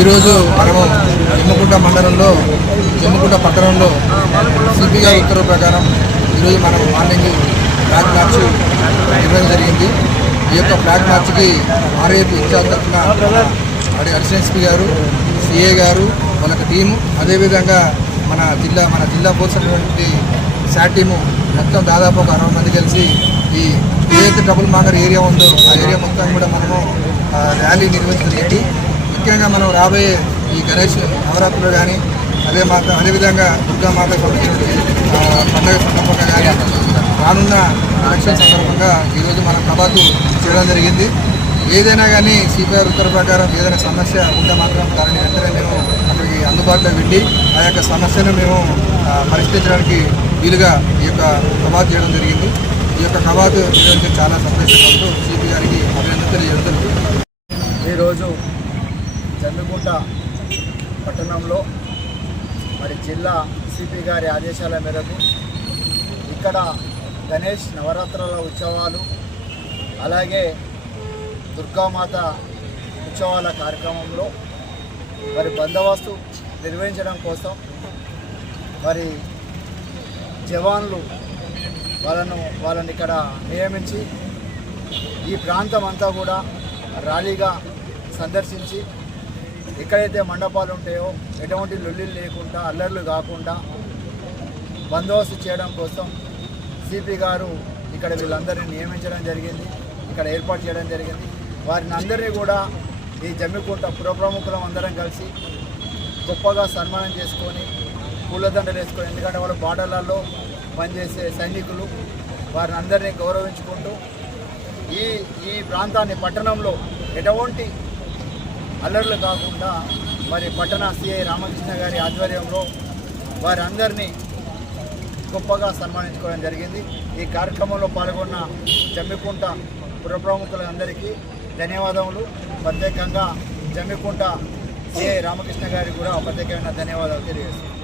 ఈరోజు మనము నిమ్మకుంట మండలంలో నిమ్మకుంట పట్టణంలో సిపిఐ ఉత్తర్వు ప్రకారం ఈరోజు మనం మార్నింగ్ ఫ్లాగ్ మార్చ్ ఇవ్వడం జరిగింది ఈ యొక్క ఫ్లాగ్ మార్చ్కి ఆర్ఏపీ ఇన్ఛార్జ్ తరఫున అడి అడిషనల్ గారు సిఏ గారు వాళ్ళకి టీము అదేవిధంగా మన జిల్లా మన జిల్లా పోసినటువంటి శాట్ టీము మొత్తం దాదాపు ఒక అరవై మంది కలిసి ఈ ఏదైతే డబుల్ మాంగర్ ఏరియా ఉందో ఆ ఏరియా మొత్తం కూడా మనము ర్యాలీ నిర్వహించగలిగింది ముఖ్యంగా మనం రాబోయే ఈ గణేష్ నవరాత్రులు కానీ అదే మాత అదేవిధంగా దుర్గామాత పండుగ సందర్భంగా కానీ రానున్న ఎలక్షన్ సందర్భంగా ఈరోజు మనం కబాతు చేయడం జరిగింది ఏదైనా కానీ సిపిఆర్ ఉత్తర ప్రకారం ఏదైనా సమస్య ఉంటే మాత్రం దానిని వెంటనే మేము అక్కడికి అందుబాటులో వెళ్ళి ఆ యొక్క సమస్యను మేము పరిష్కరించడానికి వీలుగా ఈ యొక్క కబాతు చేయడం జరిగింది ఈ యొక్క కబాతు చేయడానికి చాలా సంతోషంగా ఉంటూ సిపిఆర్కి అభినందన తెలియజేస్తుంది ఈరోజు జమ్మిగుంట పట్టణంలో మరి జిల్లా సిపి గారి ఆదేశాల మేరకు ఇక్కడ గణేష్ నవరాత్రుల ఉత్సవాలు అలాగే దుర్గామాత ఉత్సవాల కార్యక్రమంలో మరి బందోబస్తు నిర్వహించడం కోసం మరి జవాన్లు వాళ్ళను వాళ్ళని ఇక్కడ నియమించి ఈ ప్రాంతం అంతా కూడా ర్యాలీగా సందర్శించి ఎక్కడైతే మండపాలు ఉంటాయో ఎటువంటి లొల్లిలు లేకుండా అల్లర్లు కాకుండా బందోబస్తు చేయడం కోసం సిపి గారు ఇక్కడ వీళ్ళందరినీ నియమించడం జరిగింది ఇక్కడ ఏర్పాటు చేయడం జరిగింది వారిని అందరినీ కూడా ఈ జమ్మికుంట పురప్రముఖులం అందరం కలిసి గొప్పగా సన్మానం చేసుకొని పూలదండలు వేసుకొని ఎందుకంటే వాళ్ళు బార్డర్లలో పనిచేసే సైనికులు వారిని అందరినీ గౌరవించుకుంటూ ఈ ఈ ప్రాంతాన్ని పట్టణంలో ఎటువంటి అల్లర్లు కాకుండా మరి పట్టణ సిఐ రామకృష్ణ గారి ఆధ్వర్యంలో వారందరినీ గొప్పగా సన్మానించుకోవడం జరిగింది ఈ కార్యక్రమంలో పాల్గొన్న జమ్మికుంట పురప్రముఖులందరికీ ధన్యవాదములు ప్రత్యేకంగా జమ్మికుంట సిఐ రామకృష్ణ గారికి కూడా ప్రత్యేకమైన ధన్యవాదాలు తెలియజేస్తున్నాను